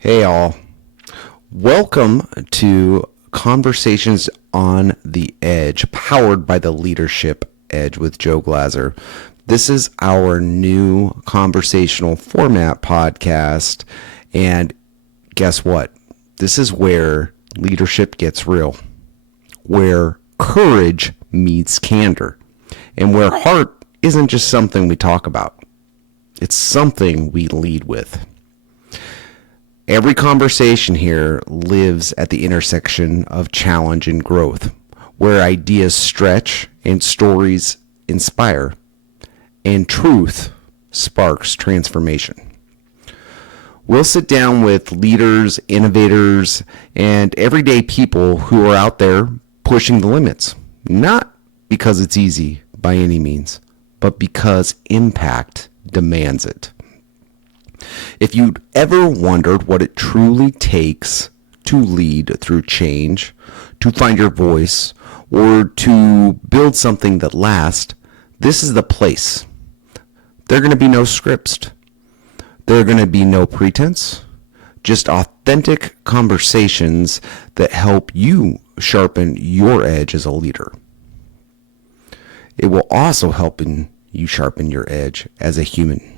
Hey all, welcome to Conversations on the Edge, powered by the Leadership Edge with Joe Glaser. This is our new conversational format podcast, and guess what? This is where leadership gets real, where courage meets candor, and where heart isn't just something we talk about. It's something we lead with. Every conversation here lives at the intersection of challenge and growth, where ideas stretch and stories inspire, and truth sparks transformation. We'll sit down with leaders, innovators, and everyday people who are out there pushing the limits, not because it's easy by any means, but because impact demands it. If you'd ever wondered what it truly takes to lead through change, to find your voice, or to build something that lasts, this is the place. There are going to be no scripts. There are going to be no pretense, just authentic conversations that help you sharpen your edge as a leader. It will also help you sharpen your edge as a human.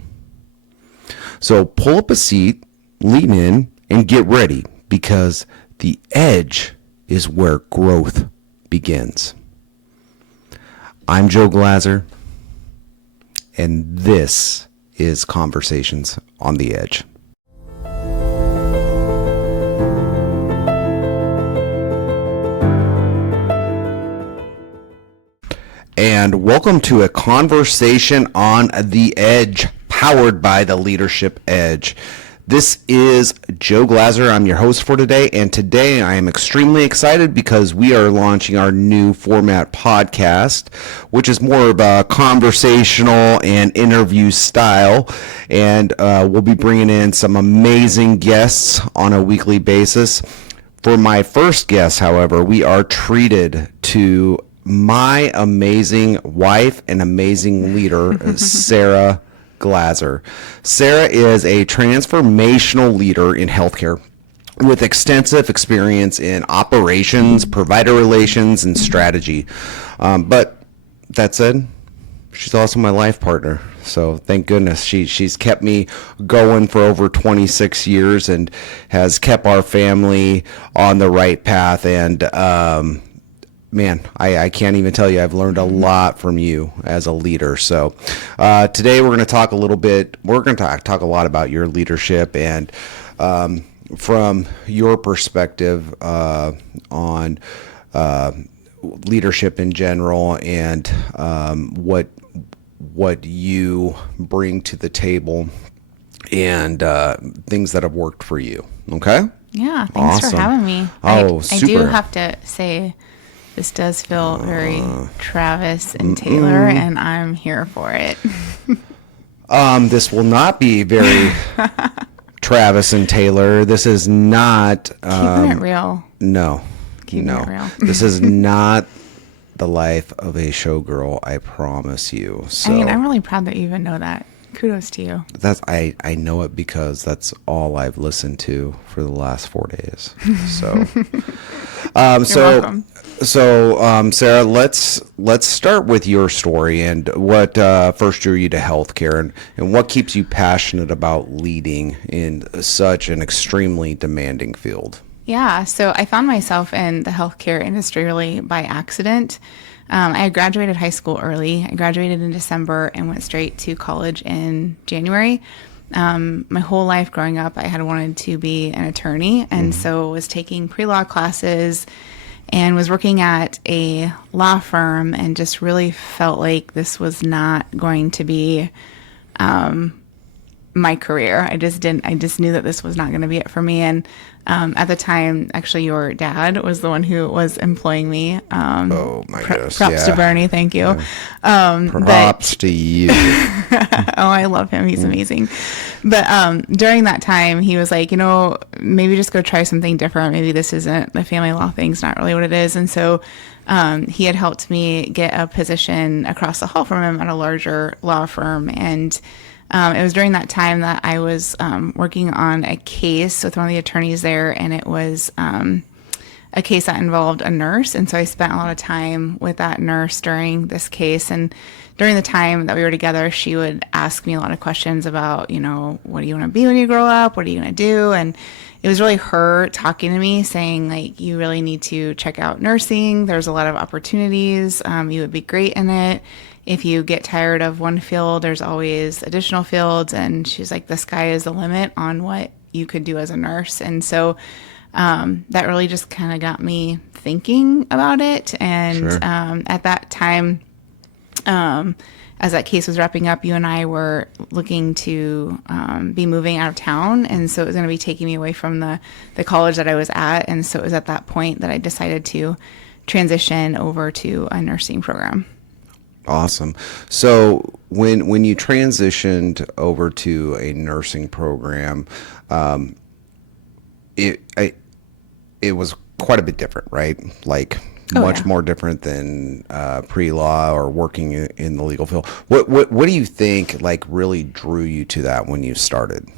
So pull up a seat, lean in, and get ready, because the edge is where growth begins. I'm Joe Glaser, and this is Conversations on the Edge. And welcome to a Conversation on the Edge, powered by the Leadership Edge. This is Joe Glaser. I'm your host for today, and today I am extremely excited because we are launching our new format podcast, which is more of a conversational and interview style, and we'll be bringing in some amazing guests on a weekly basis. For my first guest, however, we are treated to my amazing wife and amazing leader, Sara Glaser. Sara is a transformational leader in healthcare with extensive experience in operations, provider relations, and strategy. But that said, she's also my life partner. So thank goodness she's kept me going for over 26 years and has kept our family on the right path. And man, I can't even tell you, I've learned a lot from you as a leader. So today we're going to talk a lot about your leadership and from your perspective on leadership in general and what you bring to the table and things that have worked for you. Okay? Yeah, thanks for having me. Super. I do have to say, this does feel very Travis and Taylor, and I'm here for it. This will not be very Travis and Taylor. This is not... Keeping it real. No. Keeping it real. This is not the life of a showgirl, I promise you. So, I mean, I'm really proud that you even know that. Kudos to you. I know it because that's all I've listened to for the last 4 days. So, welcome. So, Sara, let's start with your story and what first drew you to healthcare and what keeps you passionate about leading in such an extremely demanding field. Yeah, so I found myself in the healthcare industry really by accident. I had graduated high school early. I graduated in December and went straight to college in January. My whole life growing up, I had wanted to be an attorney, and so was taking pre-law classes and was working at a law firm and just really felt like this was not going to be my career. I just knew that this was not going to be it for me. And at the time, actually, your dad was the one who was employing me. Oh my goodness! Props to Bernie, thank you. Props to you. Oh, I love him. He's amazing. But during that time, he was like, maybe just go try something different. Maybe this isn't the family law thing's not really what it is. And so he had helped me get a position across the hall from him at a larger law firm, and It was during that time that I was working on a case with one of the attorneys there, and it was a case that involved a nurse. And so I spent a lot of time with that nurse during this case. And during the time that we were together, she would ask me a lot of questions about, what do you want to be when you grow up? What are you going to do? And it was really her talking to me saying, like, you really need to check out nursing. There's a lot of opportunities. You would be great in it. If you get tired of one field, there's always additional fields. And she's like, the sky is the limit on what you could do as a nurse. And so that really just kind of got me thinking about it. And Sure. At that time, as that case was wrapping up, you and I were looking to be moving out of town. And so it was going to be taking me away from the college that I was at. And so it was at that point that I decided to transition over to a nursing program. Awesome. So when you transitioned over to a nursing program, it was quite a bit different, right? Like much more different than pre-law or working in the legal field. What do you think like really drew you to that when you started?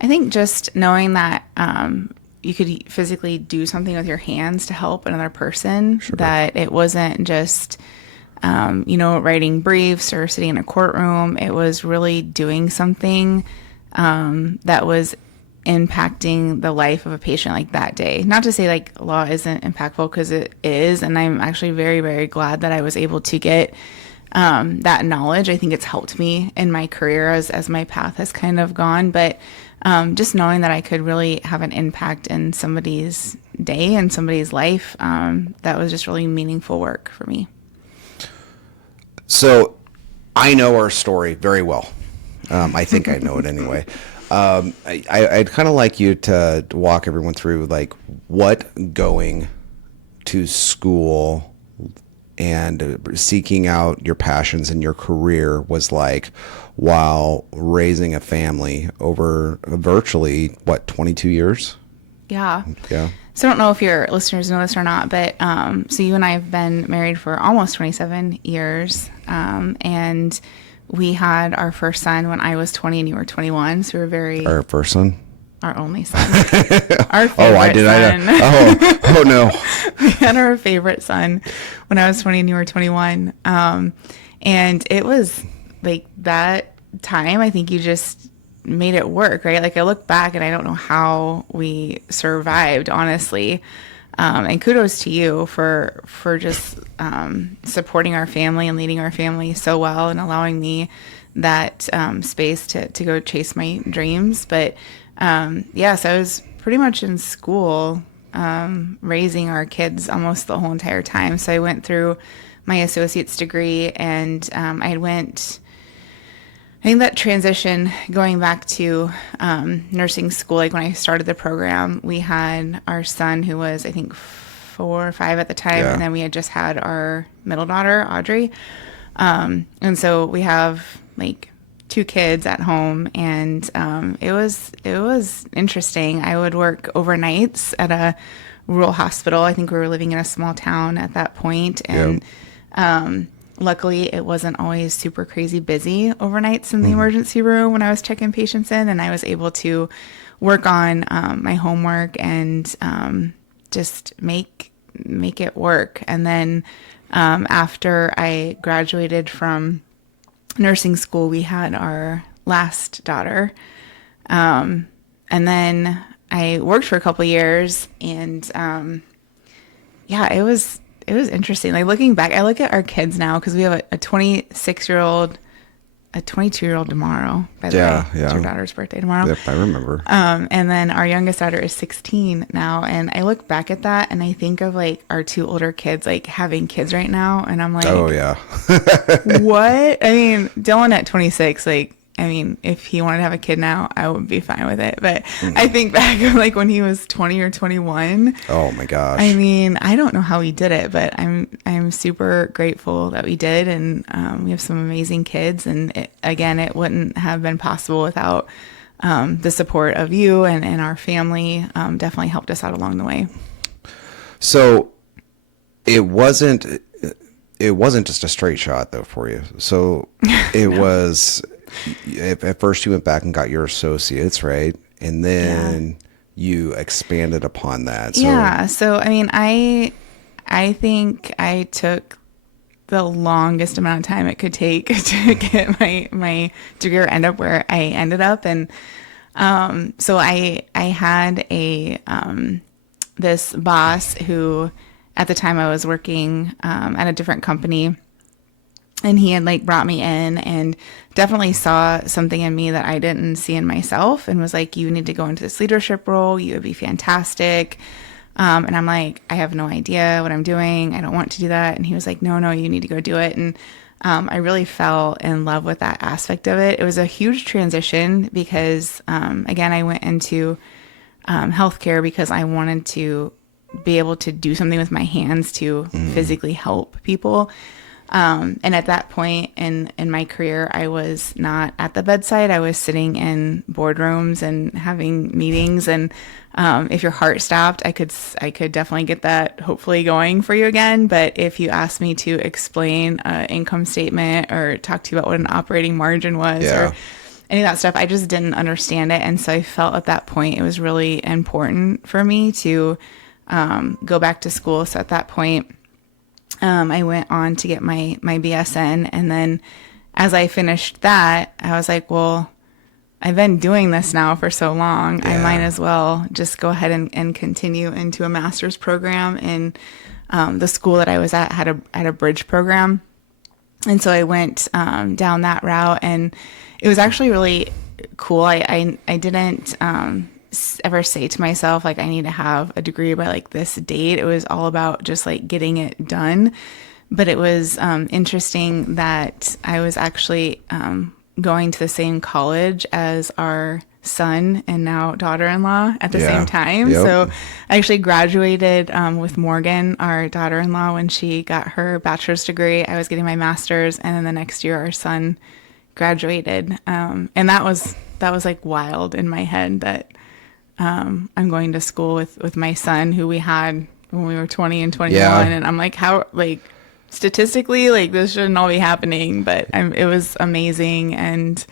I think just knowing that you could physically do something with your hands to help another person, that it wasn't just writing briefs or sitting in a courtroom. It was really doing something that was impacting the life of a patient like that day. Not to say like law isn't impactful, because it is. And I'm actually very, very glad that I was able to get that knowledge. I think it's helped me in my career as my path has kind of gone. But just knowing that I could really have an impact in somebody's day and somebody's life, that was just really meaningful work for me. So I know our story very well. I think I know it anyway. I'd kind of like you to walk everyone through like what going to school and seeking out your passions in your career was like while raising a family over virtually, 22 years? Yeah. Yeah. So I don't know if your listeners know this or not, but so you and I have been married for almost 27 years. And we had our first son when I was 20 and you were 21. So we were Our first son? our only son. Our favorite I did. son. Oh no. We had our favorite son when I was 20 and you were 21. And it was like that time, I think you just made it work, right? Like I look back and I don't know how we survived, honestly. And kudos to you for just supporting our family and leading our family so well and allowing me that space to go chase my dreams. But so I was pretty much in school raising our kids almost the whole entire time. So I went through my associate's degree, and I think that transition going back to nursing school, like when I started the program, we had our son who was, I think, 4 or 5 at the time. Yeah. And then we had just had our middle daughter, Audrey. And so we have like 2 kids at home, and it was interesting. I would work overnights at a rural hospital. I think we were living in a small town at that point. And luckily, it wasn't always super crazy busy overnights in the emergency room when I was checking patients in, and I was able to work on my homework and just make it work. And then after I graduated from nursing school, we had our last daughter, and then I worked for a couple years, and it was interesting. Like looking back, I look at our kids now because we have a 26-year-old, a 22-year-old tomorrow, by the way. Yeah. It's your daughter's birthday tomorrow. Yep, I remember. And then our youngest daughter is 16 now. And I look back at that and I think of like our 2 older kids, like having kids right now. And I'm like, Oh yeah. what? I mean, Dylan at 26, like, I mean, if he wanted to have a kid now, I would be fine with it. But I think back of like when he was 20 or 21. Oh my gosh. I mean, I don't know how we did it, but I'm super grateful that we did, and we have some amazing kids. And it wouldn't have been possible without the support of you and our family. Definitely helped us out along the way. So it wasn't just a straight shot though for you. So it was At first you went back and got your associates, right? And then you expanded upon that. So Yeah. So, I mean, I think I took the longest amount of time it could take to get my degree or end up where I ended up. And so I had this boss who at the time I was working at a different company, and he had like brought me in and definitely saw something in me that I didn't see in myself, and was like, you need to go into this leadership role. You would be fantastic. And I'm like, I have no idea what I'm doing. I don't want to do that. And he was like, no, you need to go do it. And I really fell in love with that aspect of it. It was a huge transition because, again, I went into healthcare because I wanted to be able to do something with my hands to physically help people. And at that point in my career, I was not at the bedside. I was sitting in boardrooms and having meetings. And if your heart stopped, I could definitely get that hopefully going for you again. But if you asked me to explain an income statement or talk to you about what an operating margin was or any of that stuff, I just didn't understand it. And so I felt at that point it was really important for me to go back to school. So at that point, I went on to get my BSN. And then as I finished that, I was like, well, I've been doing this now for so long. I might as well just go ahead and continue into a master's program. And the school that I was at had a bridge program. And so I went down that route, and it was actually really cool. I didn't ever say to myself, like, I need to have a degree by like this date. It was all about just like getting it done. But it was interesting that I was actually going to the same college as our son and now daughter-in-law at the same time. So I actually graduated with Morgan, our daughter-in-law, when she got her bachelor's degree. I was getting my master's, and then the next year our son graduated. And that was like wild in my head that I'm going to school with my son, who we had when we were 20 and 21. And I'm like, how, like, statistically, like, this shouldn't all be happening, but it was amazing, and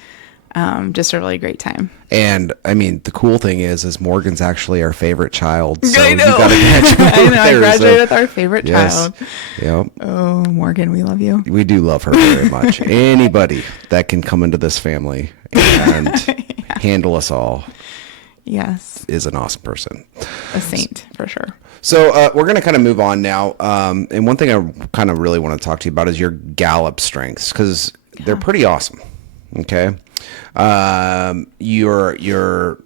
just a really great time. And I mean, the cool thing is Morgan's actually our favorite child. So I know. You gotta graduate I know. there, I graduated with our favorite child. Yep. Oh, Morgan, we love you. We do love her very much. Anybody that can come into this family and handle us all. Yes. Is an awesome person. A saint, for sure. So we're going to kind of move on now. And one thing I kind of really want to talk to you about is your Gallup strengths, because they're pretty awesome. Okay. Your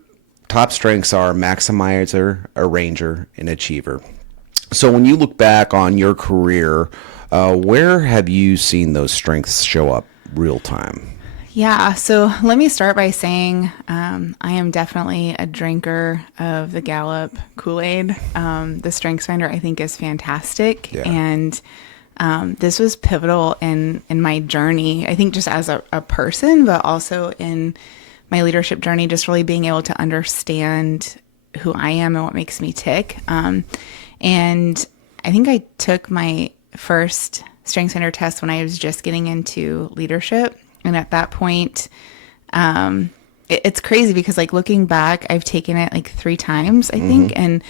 top strengths are maximizer, arranger, and achiever. So when you look back on your career, where have you seen those strengths show up real time? Yeah, so let me start by saying I am definitely a drinker of the Gallup Kool-Aid. The Strengths Finder, I think, is fantastic. And this was pivotal in my journey, I think, just as a person, but also in my leadership journey, just really being able to understand who I am and what makes me tick. And I think I took my first Strengths Finder test when I was just getting into leadership. And at that point, it's crazy because, like, looking back, I've taken it like 3 times, I think. And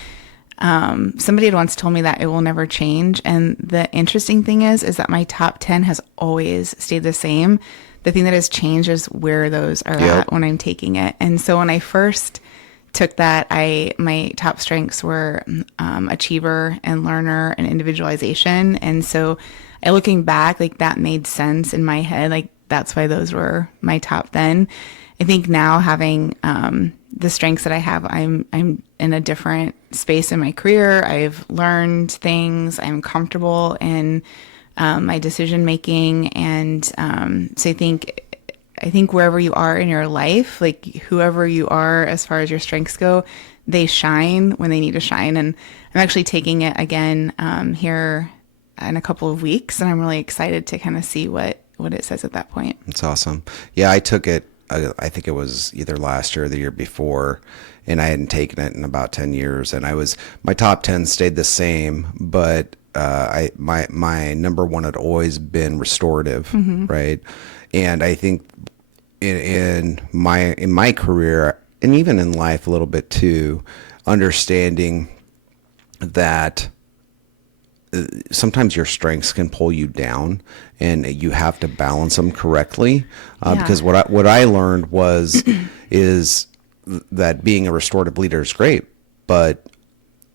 somebody had once told me that it will never change. And the interesting thing is that my top 10 has always stayed the same. The thing that has changed is where those are at when I'm taking it. And so when I first took that, my top strengths were achiever and learner and individualization. And so looking back, like, that made sense in my head. Like, that's why those were my top then. I think now, having the strengths that I have, I'm in a different space in my career. I've learned things. I'm comfortable in my decision making, and so I think wherever you are in your life, like, whoever you are as far as your strengths go, they shine when they need to shine. And I'm actually taking it again here in a couple of weeks, and I'm really excited to kind of see what it says at that point. It's awesome. Yeah, I took it, I think it was either last year or the year before, and I hadn't taken it in about 10 years. And my top 10 stayed the same, but my number one had always been restorative, right? And I think in my career and even in life a little bit too, understanding that sometimes your strengths can pull you down and you have to balance them correctly. Yeah. Because what I learned is that being a restorative leader is great, but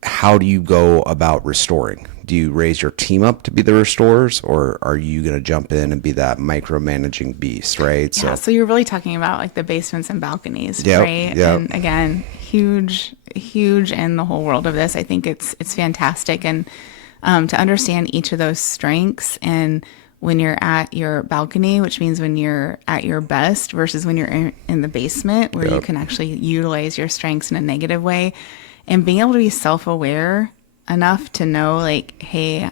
how do you go about restoring? Do you raise your team up to be the restorers, or are you going to jump in and be that micromanaging beast, right? Yeah, so you're really talking about like the basements and balconies, Yep, right? yep. And again, huge in the whole world of this. I think it's fantastic, and to understand each of those strengths, and when you're at your balcony, which means when you're at your best, versus when you're in the basement, where you Yep. can actually utilize your strengths in a negative way, and being able to be self-aware enough to know like, hey,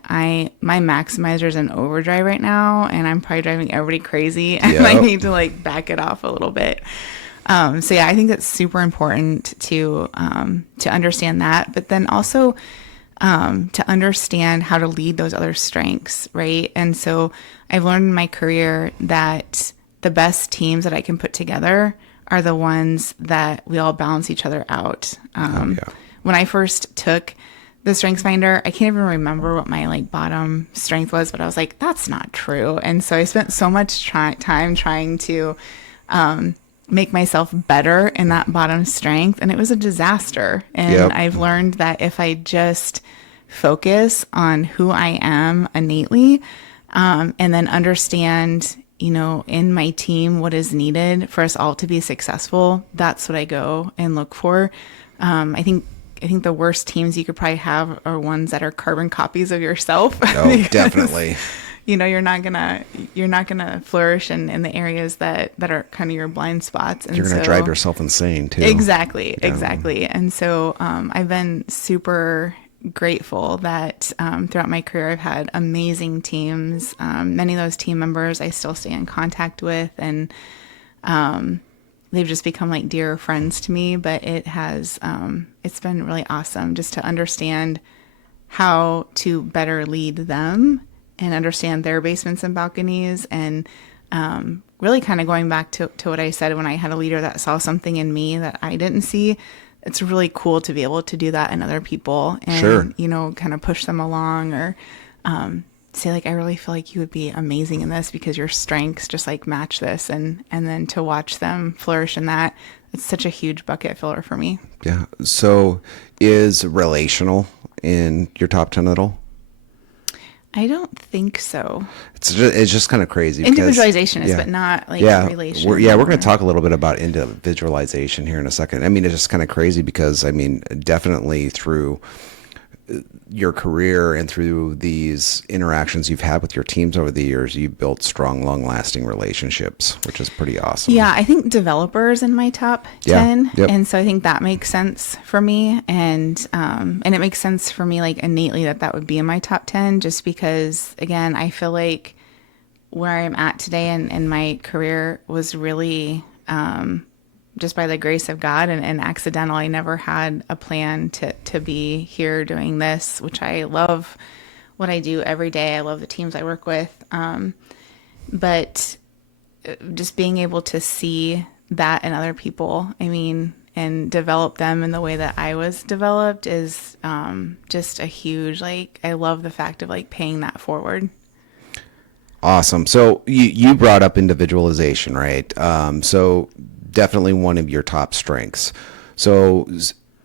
my maximizer's in overdrive right now, and I'm probably driving everybody crazy, and I Yep. need to like back it off a little bit. So yeah, I think that's super important to understand that, but then also to understand how to lead those other strengths, right? And so I've learned in my career that the best teams that I can put together are the ones that we all balance each other out. Yeah. When I first took the strengths finder, I can't even remember what my like bottom strength was, but I was like, that's not true. And so I spent so much time trying to make myself better in that bottom strength, and it was a disaster. And Yep. I've learned that if I just focus on who I am innately, and then understand, in my team what is needed for us all to be successful, that's what I go and look for. I think the worst teams you could probably have are ones that are carbon copies of yourself. Oh, Because, definitely. you're not gonna flourish in the areas that are kind of your blind spots. And You're going to so, drive yourself insane too. exactly. And so I've been super grateful that throughout my career I've had amazing teams. Many of those team members I still stay in contact with, and they've just become like dear friends to me. But it's been really awesome just to understand how to better lead them and understand their basements and balconies, and really kind of going back to what I said when I had a leader that saw something in me that I didn't see. It's really cool to be able to do that in other people, and Sure. kind of push them along, or say like, I really feel like you would be amazing in this because your strengths just like match this, and then to watch them flourish in that, it's such a huge bucket filler for me. Yeah. So is relational in your top 10 at all? I don't think so. It's just kind of crazy because Individualization is, yeah. but not like Yeah, relation. we're going to talk a little bit about individualization here in a second. I mean, it's just kind of crazy because I mean, definitely through your career and through these interactions you've had with your teams over the years, you've built strong, long-lasting relationships, which is pretty awesome. Yeah, I think developers in my top Yeah, 10. yep. And so I think that makes sense for me. And it makes sense for me like innately that would be in my top 10, just because again, I feel like where I'm at today in my career was really just by the grace of God, and accidental. I never had a plan to be here doing this, which I love what I do every day. I love the teams I work with. But just being able to see that in other people, I mean, and develop them in the way that I was developed is just a huge, like, I love the fact of like paying that forward. Awesome. So you brought up individualization, right? So definitely one of your top strengths. So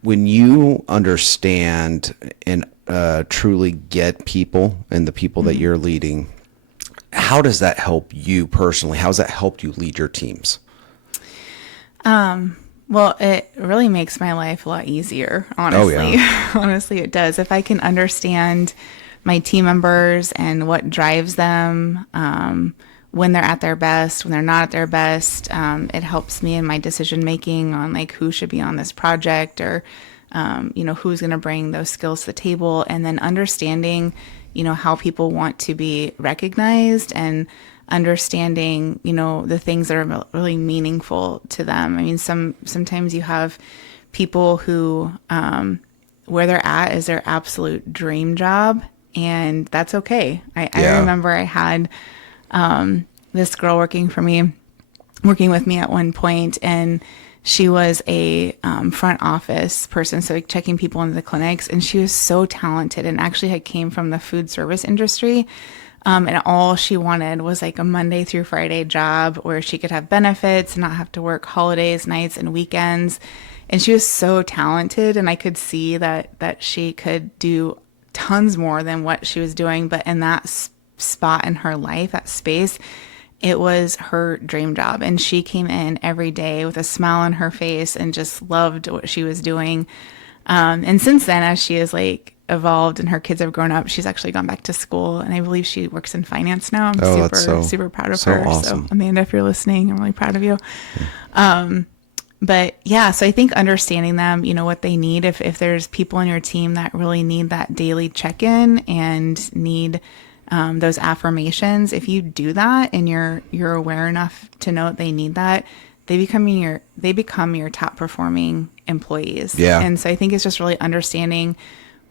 when you understand and truly get people and the people that you're leading, how does that help you personally? How has that helped you lead your teams? Well, it really makes my life a lot easier, honestly. Oh, yeah. Honestly, it does. If I can understand my team members and what drives them, when they're at their best, when they're not at their best, it helps me in my decision making on like who should be on this project, or who's going to bring those skills to the table, and then understanding, how people want to be recognized, and understanding, the things that are really meaningful to them. I mean, sometimes you have people who, where they're at is their absolute dream job, and that's okay. I Yeah. remember I had this girl working for me, working with me at one point, and she was a front office person, so like checking people into the clinics, and she was so talented and actually had came from the food service industry. And all she wanted was like a Monday through Friday job where she could have benefits and not have to work holidays, nights, and weekends. And she was so talented, and I could see that she could do tons more than what she was doing. But in that spot in her life, that space, it was her dream job. And she came in every day with a smile on her face and just loved what she was doing. And since then, as she has like evolved and her kids have grown up, she's actually gone back to school, and I believe she works in finance now. I'm super proud of her. Awesome. So Amanda, if you're listening, I'm really proud of you. But yeah, so I think understanding them, what they need, if there's people in your team that really need that daily check-in and need those affirmations, if you do that and you're aware enough to know that they need that, they become your top performing employees. Yeah. And so I think it's just really understanding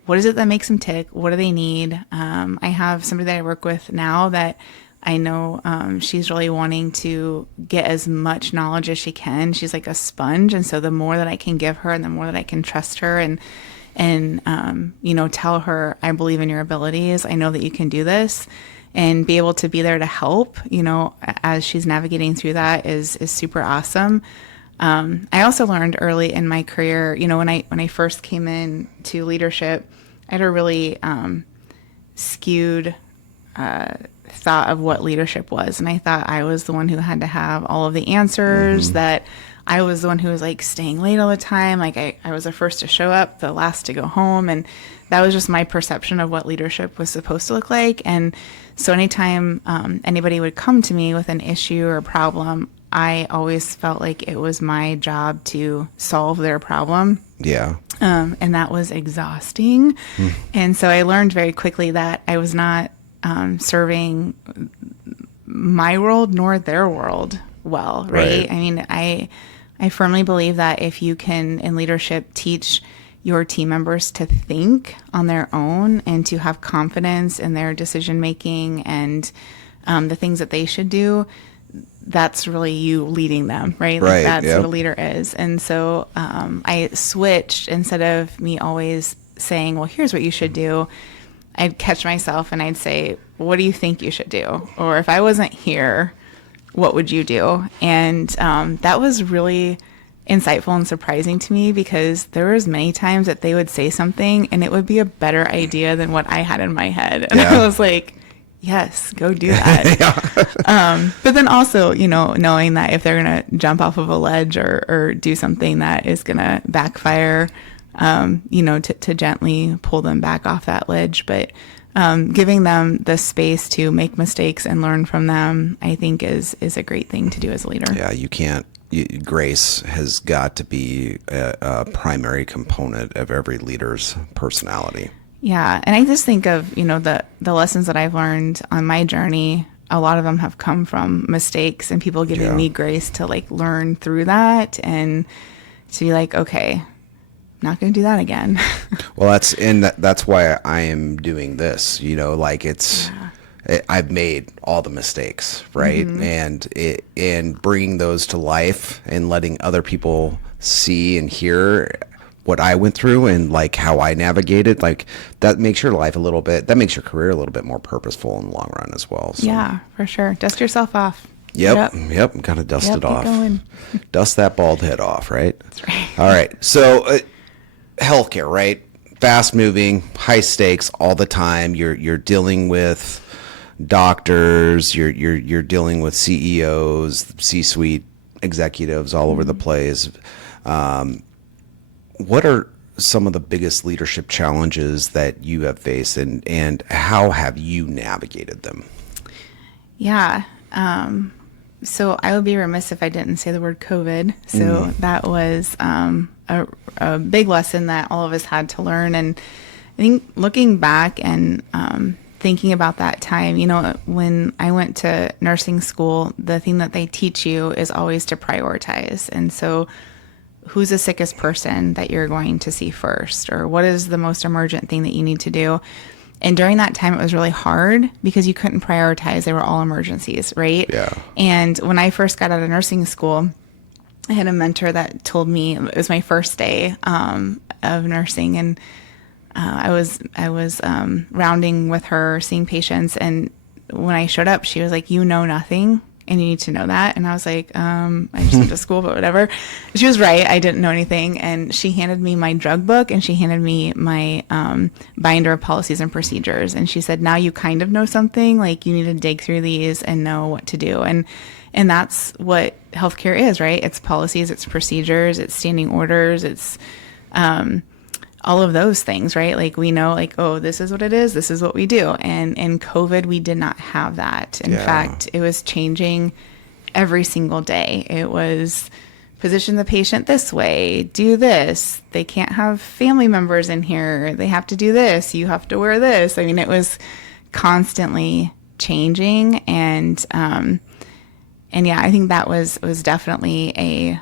what is it that makes them tick? What do they need? I have somebody that I work with now that I know she's really wanting to get as much knowledge as she can. She's like a sponge. And so the more that I can give her and the more that I can trust her and tell her, I believe in your abilities. I know that you can do this, and be able to be there to help, as she's navigating through that is super awesome. I also learned early in my career, when I first came in to leadership, I had a really skewed thought of what leadership was. And I thought I was the one who had to have all of the answers, that I was the one who was like staying late all the time. Like I was the first to show up, the last to go home. And that was just my perception of what leadership was supposed to look like. And so anytime anybody would come to me with an issue or a problem, I always felt like it was my job to solve their problem. Yeah. And that was exhausting. And so I learned very quickly that I was not serving my world nor their world well, right? I mean, I firmly believe that if you can, in leadership, teach your team members to think on their own and to have confidence in their decision making and the things that they should do, that's really you leading them, right? Like that's what a leader is. And so I switched. Instead of me always saying, well, here's what you should do, I'd catch myself and I'd say, what do you think you should do? Or if I wasn't here, what would you do? And that was really insightful and surprising to me, because there was many times that they would say something and it would be a better idea than what I had in my head. And I was like, yes, go do that. But then also, knowing that if they're going to jump off of a ledge or do something that is going to backfire, to gently pull them back off that ledge. But giving them the space to make mistakes and learn from them, I think is a great thing to do as a leader. Yeah, you can't. Grace has got to be a primary component of every leader's personality. Yeah. And I just think of, the lessons that I've learned on my journey, a lot of them have come from mistakes and people giving me grace to like learn through that and to be like, okay, I'm not going to do that again. Well, that's why I am doing this, I've made all the mistakes, right? And bringing those to life and letting other people see and hear what I went through and like how I navigated, like that makes your life that makes your career a little bit more purposeful in the long run as well. So. Yeah, for sure. Dust yourself off. Yep. Got to dust it off. Going. Dust that bald head off, right? That's right. All right. So healthcare, right? Fast moving, high stakes all the time. You're dealing with doctors, you're dealing with CEOs, C-suite executives all over the place. What are some of the biggest leadership challenges that you have faced, and how have you navigated them? Yeah. So I would be remiss if I didn't say the word COVID. So that was a big lesson that all of us had to learn. And I think looking back and thinking about that time, when I went to nursing school, the thing that they teach you is always to prioritize. And so who's the sickest person that you're going to see first, or what is the most emergent thing that you need to do? And during that time, it was really hard because you couldn't prioritize. They were all emergencies, right? Yeah. And when I first got out of nursing school, I had a mentor that told me it was my first day of nursing, and I was rounding with her, seeing patients, and when I showed up, she was like, "You know nothing, and you need to know that." And I was like, "I just went to school, but whatever." She was right; I didn't know anything, and she handed me my drug book, and she handed me my binder of policies and procedures, and she said, "Now you kind of know something. Like you need to dig through these and know what to do." And that's what healthcare is, right? It's policies, it's procedures, it's standing orders, it's all of those things, right? Like we know, like, oh, this is what it is, this is what we do. And in COVID, we did not have that. In fact, it was changing every single day. It was position the patient this way, do this. They can't have family members in here. They have to do this. You have to wear this. I mean, it was constantly changing, and yeah, I think that was definitely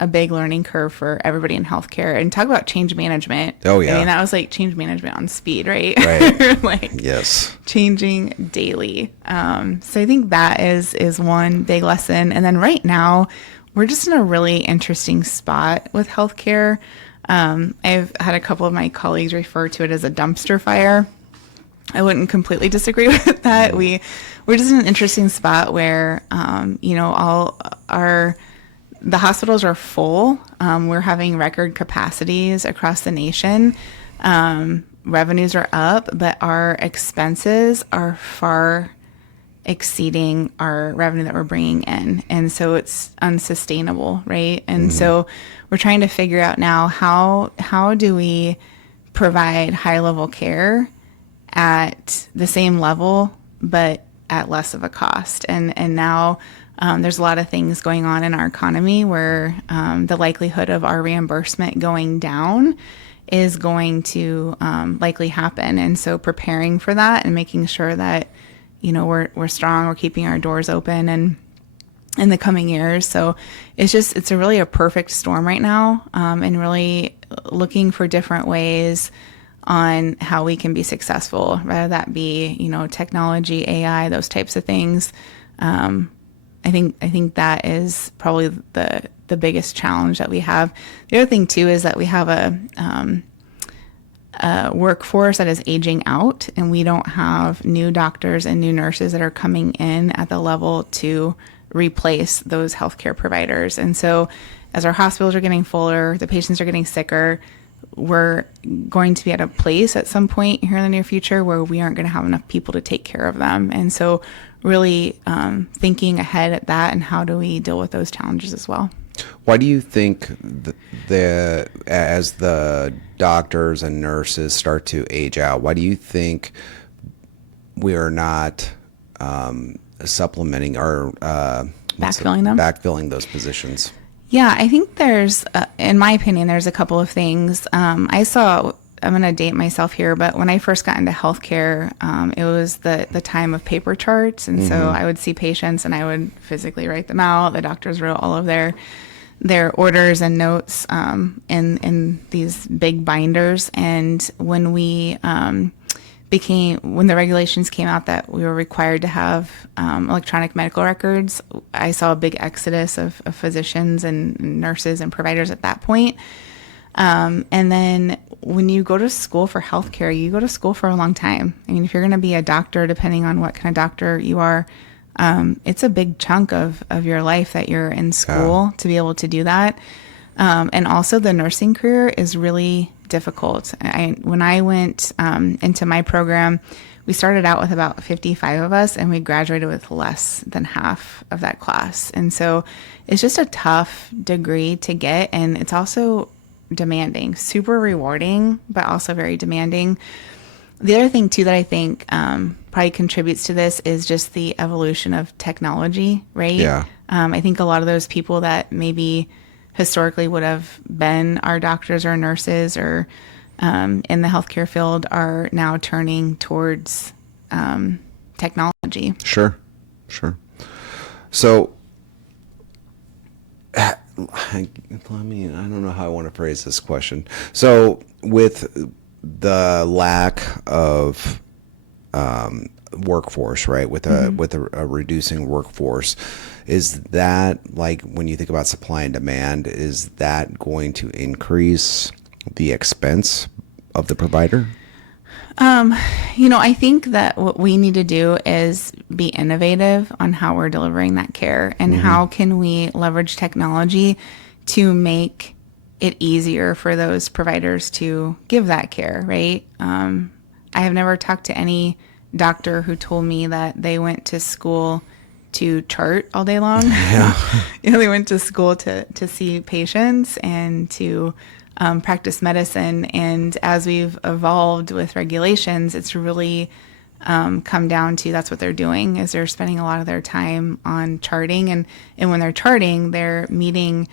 a big learning curve for everybody in healthcare. And talk about change management. Oh, yeah. I mean, that was like change management on speed, right? Right. Like Yes. changing daily. So I think that is one big lesson. And then right now, we're just in a really interesting spot with healthcare. I've had a couple of my colleagues refer to it as a dumpster fire. I wouldn't completely disagree with that. We're just in an interesting spot where, the hospitals are full. We're having record capacities across the nation. Revenues are up, but our expenses are far exceeding our revenue that we're bringing in. And so it's unsustainable, right? And so we're trying to figure out now how do we provide high level care at the same level, but at less of a cost. And now there's a lot of things going on in our economy where the likelihood of our reimbursement going down is going to likely happen. And so preparing for that and making sure that, we're strong, we're keeping our doors open and in the coming years. So it's really a perfect storm right now, and really looking for different ways on how we can be successful, whether that be, technology, AI, those types of things. I think that is probably the biggest challenge that we have. The other thing too is that we have a workforce that is aging out, and we don't have new doctors and new nurses that are coming in at the level to replace those healthcare providers. And so as our hospitals are getting fuller, the patients are getting sicker, we're going to be at a place at some point here in the near future where we aren't going to have enough people to take care of them. And so really thinking ahead at that and how do we deal with those challenges as well. Why do you think as the doctors and nurses start to age out, why do you think we are not supplementing or backfilling those positions? Yeah, I think there's, in my opinion, there's a couple of things. I'm going to date myself here, but when I first got into healthcare, it was the time of paper charts. And so I would see patients and I would physically write them out. The doctors wrote all of their orders and notes in these big binders. And when when the regulations came out that we were required to have electronic medical records, I saw a big exodus of physicians and nurses and providers at that point. And then when you go to school for healthcare, you go to school for a long time. I mean, if you're going to be a doctor, depending on what kind of doctor you are, it's a big chunk of your life that you're in school to be able to do that. And also the nursing career is really difficult. When I went into my program, we started out with about 55 of us and we graduated with less than half of that class. And so it's just a tough degree to get. And it's also demanding, super rewarding, but also very demanding. The other thing too that I think probably contributes to this is just the evolution of technology, right? Yeah. I think a lot of those people that maybe historically would have been our doctors or nurses or in the healthcare field are now turning towards technology. Sure. So, I don't know how I want to phrase this question. So with the lack of workforce, right? With a reducing workforce, is that, like, when you think about supply and demand, is that going to increase the expense of the provider? I think that what we need to do is be innovative on how we're delivering that care and how can we leverage technology to make it easier for those providers to give that care, right? I have never talked to any doctor who told me that they went to school to chart all day long. Yeah. They went to school to see patients and to practice medicine. And as we've evolved with regulations, it's really come down to that's what they're doing is they're spending a lot of their time on charting. And when they're charting, they're meeting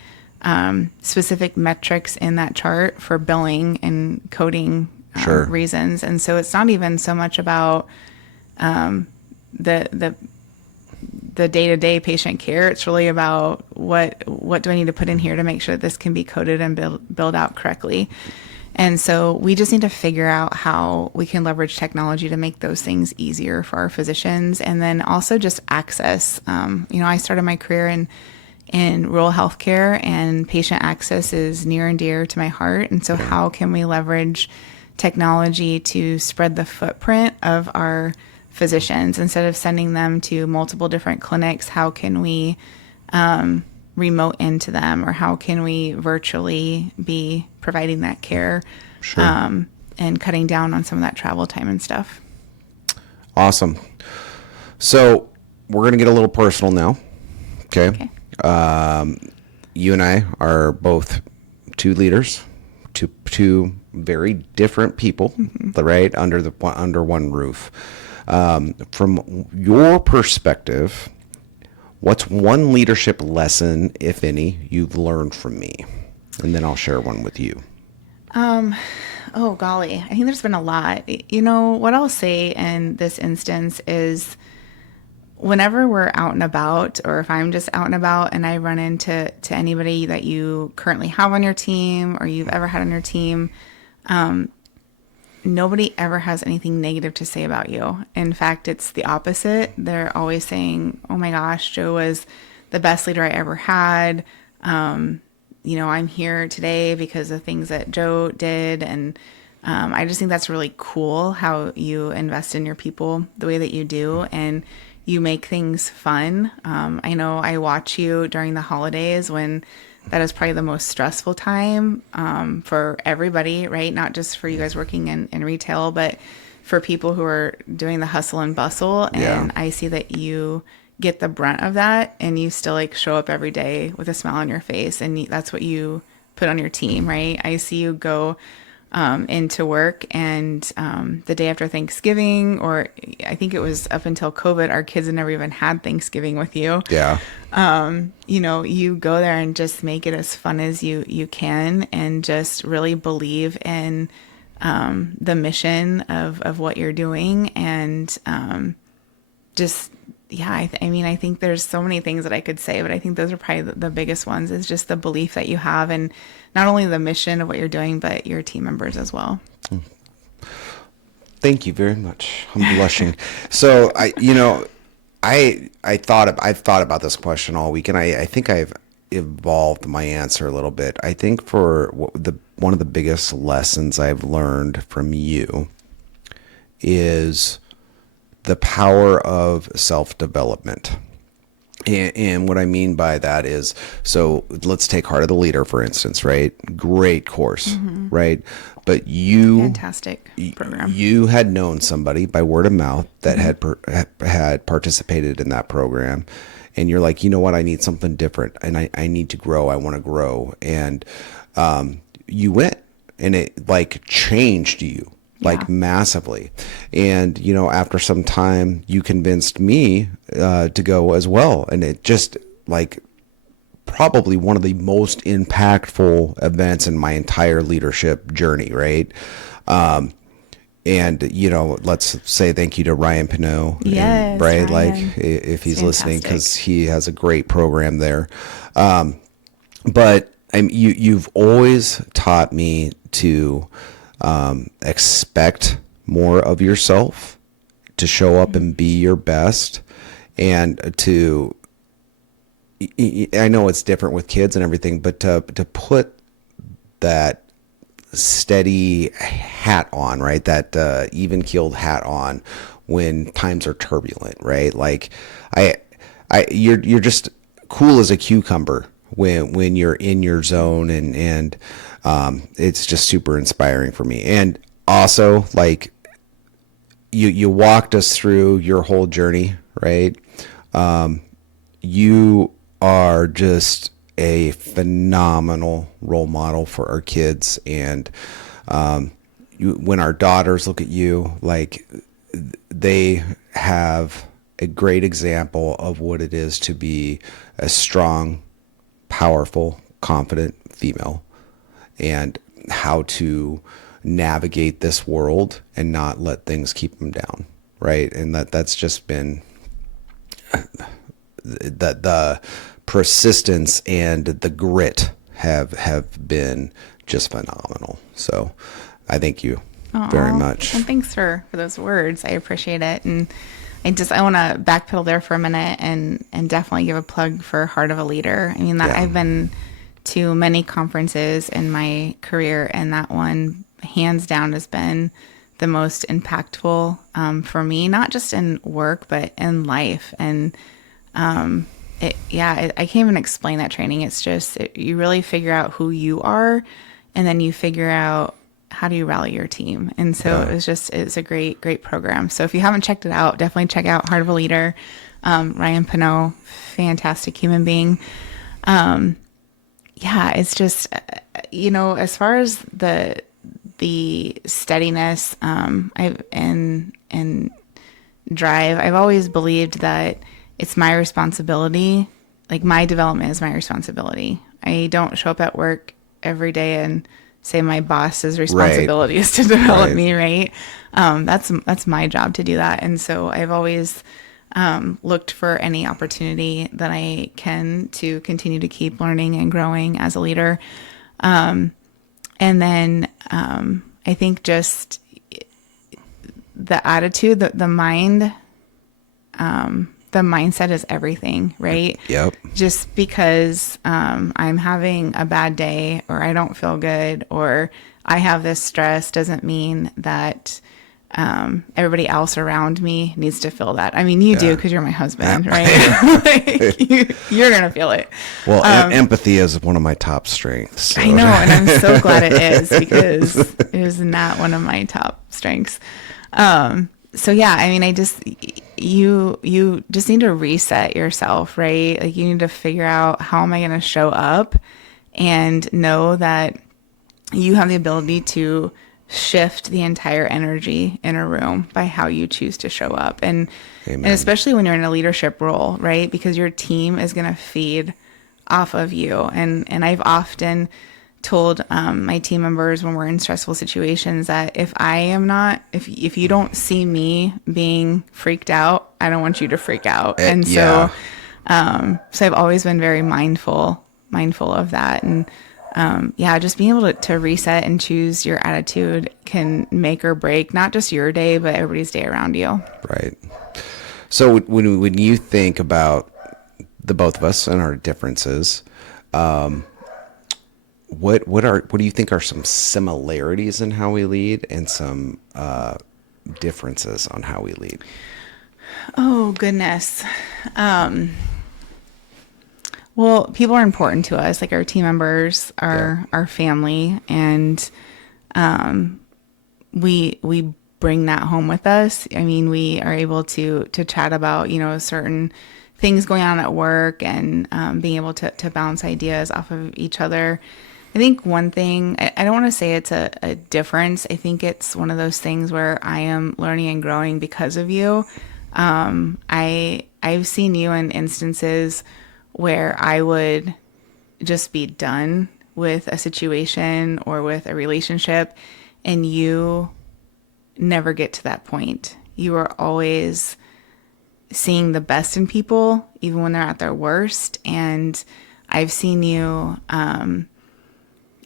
specific metrics in that chart for billing and coding Sure. reasons. And so it's not even so much about the day-to-day patient care. It's really about what do I need to put in here to make sure that this can be coded and build out correctly. And so we just need to figure out how we can leverage technology to make those things easier for our physicians. And then also just access. I started my career in rural healthcare, and patient access is near and dear to my heart. And so how can we leverage technology to spread the footprint of our physicians instead of sending them to multiple different clinics? How can we remote into them, or how can we virtually be providing that care? Sure. And cutting down on some of that travel time and stuff. Awesome. So we're going to get a little personal now. Okay. You and I are both two leaders, two very different people, right? Under one roof. From your perspective, what's one leadership lesson, if any, you've learned from me? And then I'll share one with you. Oh, golly. I think there's been a lot. What I'll say in this instance is whenever we're out and about, or if I'm just out and about and I run into anybody that you currently have on your team or you've ever had on your team, nobody ever has anything negative to say about you. In fact, it's the opposite. They're always saying, oh my gosh, Joe was the best leader I ever had. I'm here today because of things that Joe did. And I just think that's really cool how you invest in your people the way that you do. And you make things fun. I know I watch you during the holidays when that is probably the most stressful time for everybody, right? Not just for you guys working in retail, but for people who are doing the hustle and bustle. And I see that you get the brunt of that, and you still show up every day with a smile on your face, and that's what you put on your team, right? I see you go into work, and the day after Thanksgiving, or I think it was up until COVID, our kids had never even had Thanksgiving with you. Yeah. You go there and just make it as fun as you can, and just really believe in the mission of what you're doing. And I think there's so many things that I could say, but I think those are probably the biggest ones, is just the belief that you have, and not only the mission of what you're doing, but your team members as well. Thank you very much. I'm blushing. So I've thought about this question all week, and I think I've evolved my answer a little bit. I think one of the biggest lessons I've learned from you is the power of self-development. And what I mean by that is, so let's take Heart of the Leader, for instance, right? Great course, right? But Fantastic program. You had known somebody by word of mouth that had participated in that program. And you're like, you know what? I need something different, and I need to grow. I want to grow. And you went, and it changed you. Massively. And, after some time, you convinced me to go as well. And it just probably one of the most impactful events in my entire leadership journey, right? And, let's say thank you to Ryan Pinot. Yes, right? Ryan. If he's listening, because he has a great program there. But you've always taught me to expect more of yourself, to show up and be your best, and to, I know it's different with kids and everything, but to put that steady hat on, right? That even keeled hat on when times are turbulent, right? Like you're just cool as a cucumber when you're in your zone, and it's just super inspiring for me. And also, like, you walked us through your whole journey, right? You are just a phenomenal role model for our kids, and when our daughters look at you, like, they have a great example of what it is to be a strong, powerful, confident female, and how to navigate this world and not let things keep them down, right? And that's just been the persistence and the grit have been just phenomenal. So I thank you very much. And thanks for those words. I appreciate it. And I want to backpedal there for a minute and definitely give a plug for Heart of a Leader. I mean, that I've been to many conferences in my career, and that one hands down has been the most impactful for me, not just in work, but in life. And I can't even explain that training. It's just, you really figure out who you are, and then you figure out how do you rally your team. And so it's a great, great program. So if you haven't checked it out, definitely check out Heart of a Leader. Ryan Pinot, fantastic human being. It's just, as far as the steadiness, and drive, I've always believed that it's my responsibility. Like, my development is my responsibility. I don't show up at work every day and say my boss's responsibility is to develop me, right? That's my job to do that. And so I've always looked for any opportunity that I can to continue to keep learning and growing as a leader. And then I think just the attitude, the mind, the mindset is everything, right? Yep. Just because I'm having a bad day, or I don't feel good, or I have this stress, doesn't mean that everybody else around me needs to feel that. I mean, you do, because you're my husband, right? Like, you're going to feel it. Well, empathy is one of my top strengths. So. I know, and I'm so glad it is, because it is not one of my top strengths. You just need to reset yourself, right? Like, you need to figure out, how am I going to show up, and know that you have the ability to shift the entire energy in a room by how you choose to show up. And especially when you're in a leadership role, right? Because your team is going to feed off of you. And I've often told my team members when we're in stressful situations that if you don't see me being freaked out, I don't want you to freak out. So I've always been very mindful of that. And just being able to reset and choose your attitude can make or break not just your day, but everybody's day around you. Right. So when you think about the both of us and our differences, what do you think are some similarities in how we lead, and some differences on how we lead? Oh, goodness. Well, people are important to us. Like, our team members are our family, and we bring that home with us. I mean, we are able to chat about, certain things going on at work, and being able to bounce ideas off of each other. I think one thing, I don't want to say it's a difference. I think it's one of those things where I am learning and growing because of you. I've seen you in instances where I would just be done with a situation or with a relationship, and you never get to that point. You are always seeing the best in people, even when they're at their worst. And I've seen you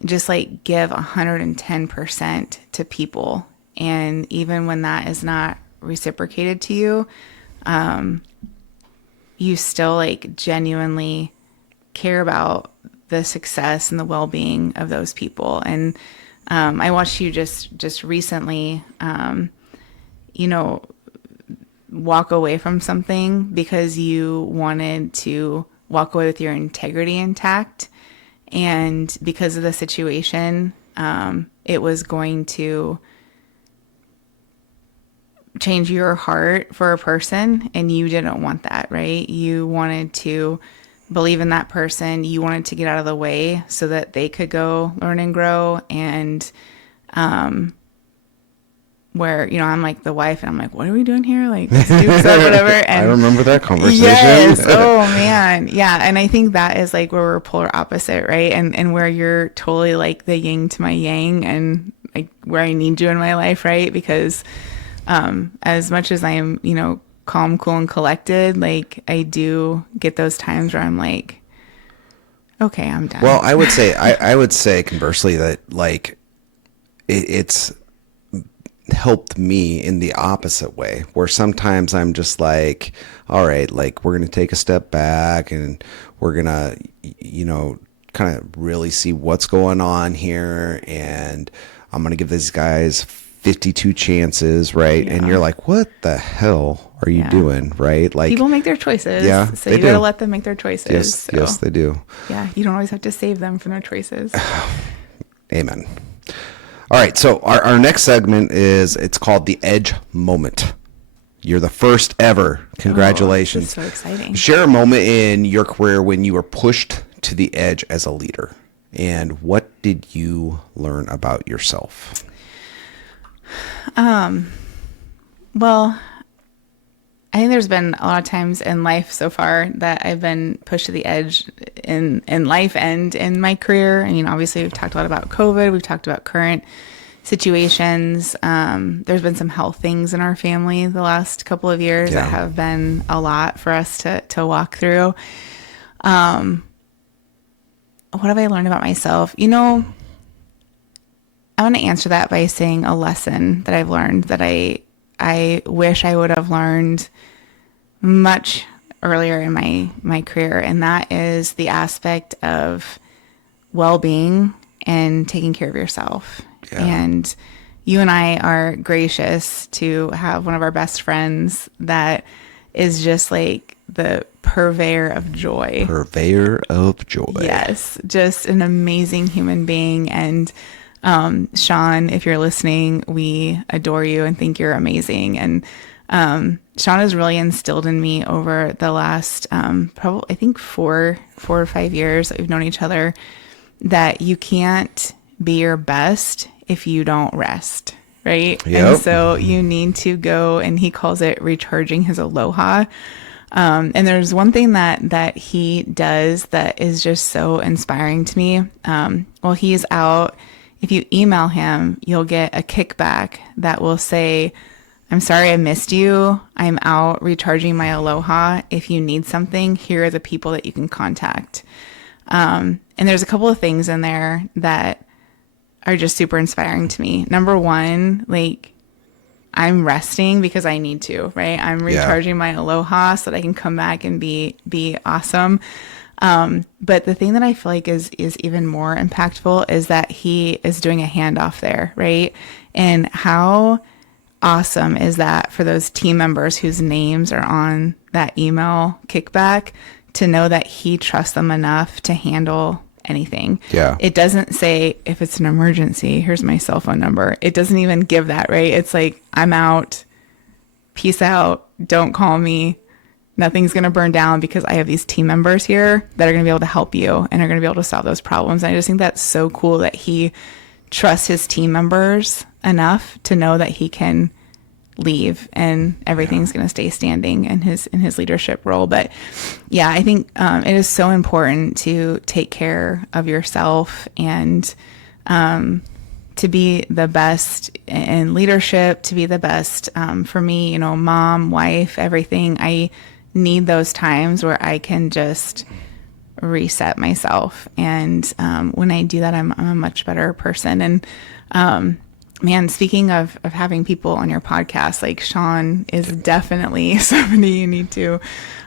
just like give 110% to people. And even when that is not reciprocated to you, you still like genuinely care about the success and the well-being of those people. And I watched you just recently, you know, walk away from something because you wanted to walk away with your integrity intact. And because of the situation, it was going to change your heart for a person, and you didn't want that, right? You wanted to believe in that person. You wanted to get out of the way so that they could go learn and grow. And where, you know, I'm like the wife and I'm like, what are we doing here? Like, let's do stuff, whatever. And I remember that conversation. yes. Oh man. Yeah. And I think that is like where we're polar opposite, right? And where you're totally like the yin to my yang, and like where I need you in my life, right? Because as much as I am, you know, calm, cool, and collected, like I do get those times where I'm like, okay, I'm done. Well, I would say conversely that like it's helped me in the opposite way, where sometimes I'm just like, all right, like we're going to take a step back and we're going to, you know, kind of really see what's going on here. And I'm going to give these guys 52 chances, right? Yeah. And you're like, what the hell are you doing, right? Like people make their choices. Yeah, So you got to let them make their choices. Yes, so, yes, they do. Yeah. You don't always have to save them from their choices. Amen. All right, so our next segment it's called the Edge Moment. You're the first ever. Congratulations. Oh, this is so exciting. Share a moment in your career when you were pushed to the edge as a leader. And what did you learn about yourself? Well, I think there's been a lot of times in life so far that I've been pushed to the edge in life and in my career. I mean, obviously we've talked a lot about COVID. We've talked about current situations. There's been some health things in our family the last couple of years that have been a lot for us to walk through. What have I learned about myself? You know, I want to answer that by saying a lesson that I've learned that I wish I would have learned much earlier in my career. And that is the aspect of well-being and taking care of yourself. Yeah. And you and I are gracious to have one of our best friends that is just like the purveyor of joy. Purveyor of joy. Yes. Just an amazing human being. And Sean, if you're listening, we adore you and think you're amazing. And Sean has really instilled in me over the last probably I think four or 5 years that we've known each other that you can't be your best if you don't rest, right? Yep. And so you need to go, and he calls it recharging his aloha. And there's one thing that he does that is just so inspiring to me. While he's out, if you email him, you'll get a kickback that will say, I'm sorry I missed you. I'm out recharging my aloha. If you need something, here are the people that you can contact. And there's a couple of things in there that are just super inspiring to me. Number one, like I'm resting because I need to, right? I'm recharging my aloha so that I can come back and be awesome. But the thing that I feel like is even more impactful is that he is doing a handoff there, right? And how awesome is that for those team members whose names are on that email kickback to know that he trusts them enough to handle anything. Yeah. It doesn't say if it's an emergency, here's my cell phone number. It doesn't even give that, right? It's like, I'm out, peace out, don't call me. Nothing's going to burn down because I have these team members here that are going to be able to help you and are going to be able to solve those problems. And I just think that's so cool that he trusts his team members enough to know that he can leave and everything's going to stay standing in his leadership role. But yeah, I think it is so important to take care of yourself and to be the best in leadership, to be the best for me, you know, mom, wife, everything. I need those times where I can just reset myself. And when I do that, I'm a much better person. And man, speaking of having people on your podcast, like Sean is definitely somebody you need to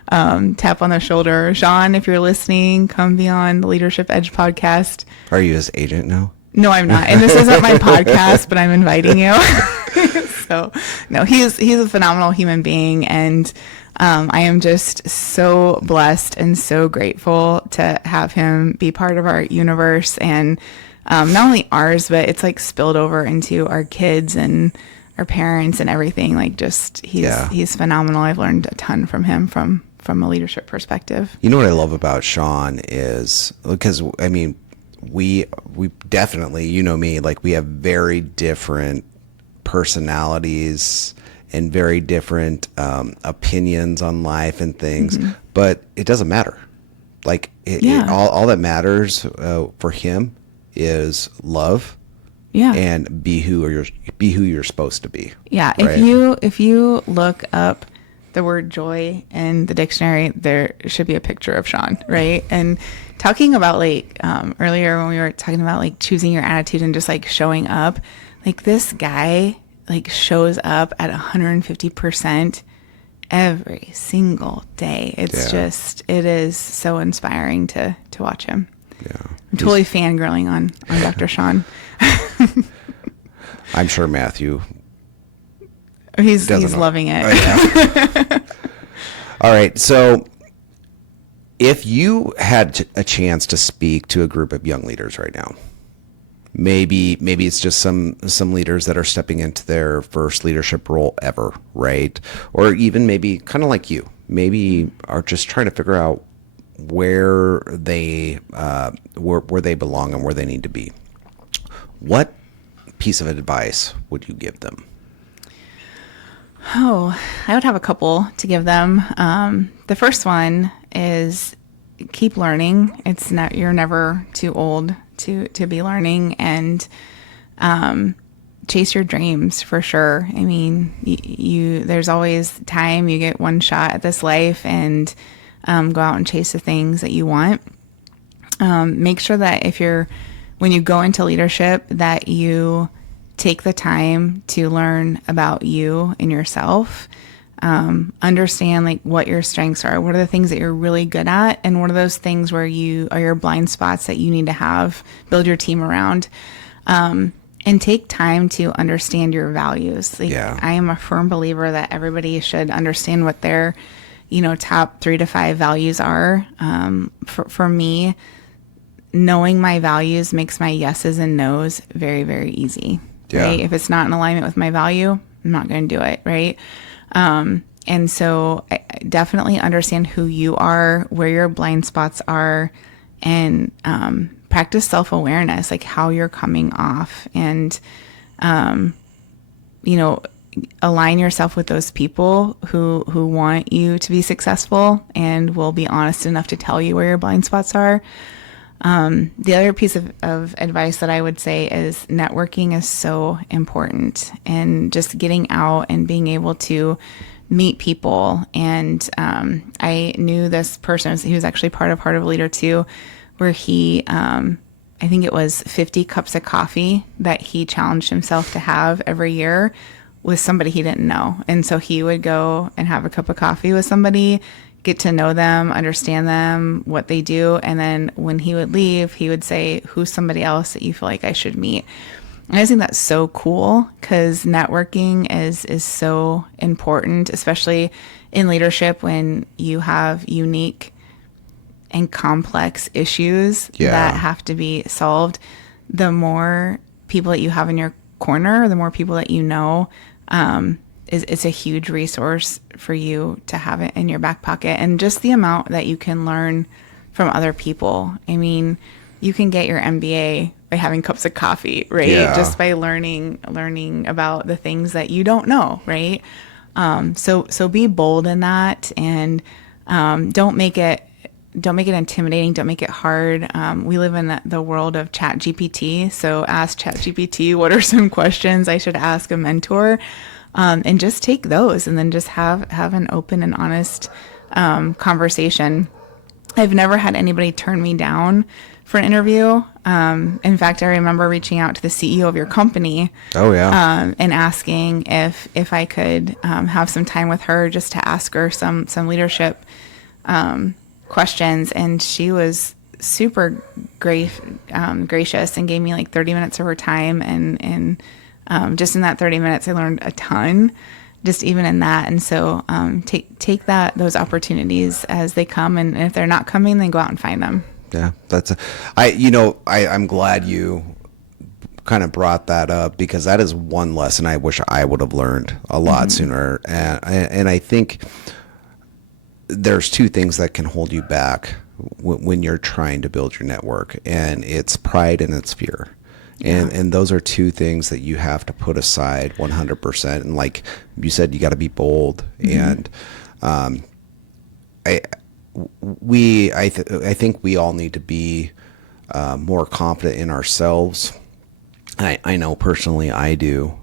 tap on the shoulder. Sean, if you're listening, come be on the Leadership Edge podcast. Are you his agent now? No, I'm not. And this isn't my podcast, but I'm inviting you. So no, he's a phenomenal human being. And I am just so blessed and so grateful to have him be part of our universe, and not only ours, but it's like spilled over into our kids and our parents and everything. Like just, he's phenomenal. I've learned a ton from him from a leadership perspective. You know what I love about Sean is, because I mean, we definitely, you know me, like we have very different personalities and very different opinions on life and things, but it doesn't matter. Like all that matters for him is love, and be who you're supposed to be. Yeah, right? If you look up the word joy in the dictionary, there should be a picture of Sean, right? And talking about like earlier when we were talking about like choosing your attitude and just like showing up, like this guy like shows up at 150% every single day. It's just, it is so inspiring to watch him. Yeah. I'm totally fangirling on Dr. Sean. I'm sure Matthew. He's loving it. Oh, yeah. All right. So if you had a chance to speak to a group of young leaders right now, maybe it's just some leaders that are stepping into their first leadership role ever, right? Or even maybe kind of like you, maybe are just trying to figure out where they belong and where they need to be. What piece of advice would you give them? Oh, I would have a couple to give them. The first one is keep learning. You're never too old to be learning, and chase your dreams for sure. I mean, there's always time. You get one shot at this life, and go out and chase the things that you want. Make sure that when you go into leadership, that you take the time to learn about you and yourself. Understand like what your strengths are. What are the things that you're really good at? And what are those things where you are your blind spots that you need to build your team around? And take time to understand your values. I am a firm believer that everybody should understand what their, top 3 to 5 values are. For me, knowing my values makes my yeses and nos very, very easy. Yeah. Right? If it's not in alignment with my value, I'm not going to do it. Right. And so I definitely understand who you are, where your blind spots are, and practice self-awareness, like how you're coming off, and, align yourself with those people who want you to be successful and will be honest enough to tell you where your blind spots are. The other piece of advice that I would say is networking is so important, and just getting out and being able to meet people. And I knew this person, he was actually part of Heart of a Leader too, where he, I think it was 50 cups of coffee that he challenged himself to have every year with somebody he didn't know. And so he would go and have a cup of coffee with somebody, get to know them, understand them, what they do. And then when he would leave, he would say, who's somebody else that you feel like I should meet? And I think that's so cool, because networking is so important, especially in leadership when you have unique and complex issues that have to be solved. The more people that you have in your corner, the more people that you know, it's a huge resource for you to have it in your back pocket. And just the amount that you can learn from other people. I mean, you can get your MBA by having cups of coffee, right? Yeah. Just by learning about the things that you don't know, right? So be bold in that, and don't make it intimidating. Don't make it hard. We live in the world of Chat GPT. So ask Chat GPT, what are some questions I should ask a mentor? And just take those, and then just have an open and honest conversation. I've never had anybody turn me down for an interview. In fact, I remember reaching out to the CEO of your company. Oh yeah. And asking if I could have some time with her just to ask her some leadership questions, and she was super gracious and gave me like 30 minutes of her time, and just in that 30 minutes I learned a ton, just even in that. And so take those opportunities as they come, and if they're not coming, then go out and find them. Yeah, I'm glad you kind of brought that up, because that is one lesson I wish I would have learned a lot sooner. And I think there's two things that can hold you back when you're trying to build your network, and it's pride and it's fear. And those are two things that you have to put aside 100%. And like you said, you got to be bold. And I think we all need to be more confident in ourselves. I know personally I do,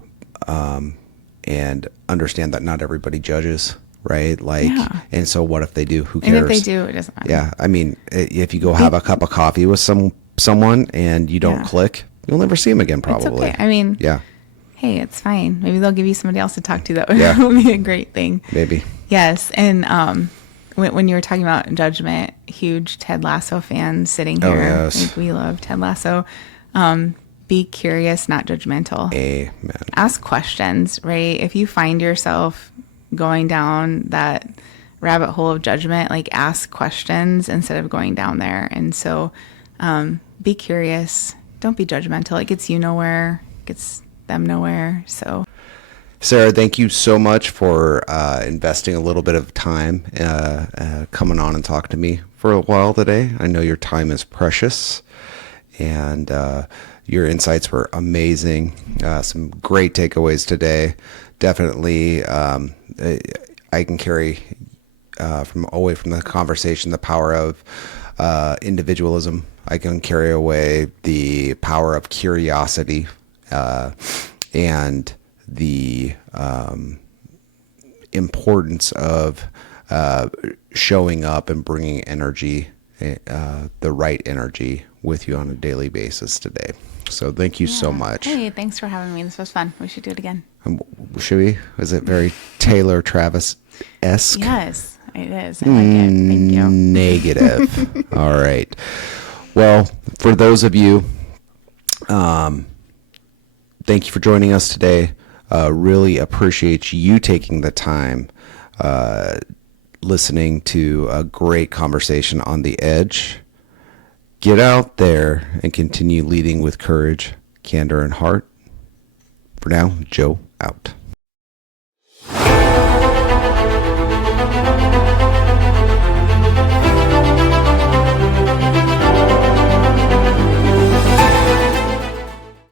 and understand that not everybody judges, right? Like, and so what if they do? Who cares? And if they do, it doesn't matter. Yeah, I mean, if you go have a cup of coffee with someone and you don't click, you'll never see them again, probably. It's okay. I mean, hey, it's fine. Maybe they'll give you somebody else to talk to. That would be a great thing. Maybe. Yes, and when you were talking about judgment, huge Ted Lasso fan sitting here. Oh, yes. Like, we love Ted Lasso. Be curious, not judgmental. Amen. Ask questions, right? If you find yourself going down that rabbit hole of judgment, like, ask questions instead of going down there. And so be curious. Don't be judgmental. It gets you nowhere. It gets them nowhere. So, Sara, thank you so much for investing a little bit of time coming on and talking to me for a while today. I know your time is precious, and your insights were amazing. Some great takeaways today. Definitely, I can carry away from the conversation the power of individualism. I can carry away the power of curiosity and the importance of showing up and bringing energy, the right energy, with you on a daily basis today. So thank you so much. Hey, thanks for having me. This was fun. We should do it again. Should we? Is it very Taylor Travis-esque? Yes, it is. I like it. Thank you. Negative. All right. Well, for those of you, thank you for joining us today. Really appreciate you taking the time listening to a great conversation on the edge. Get out there and continue leading with courage, candor, and heart. For now, Joe out.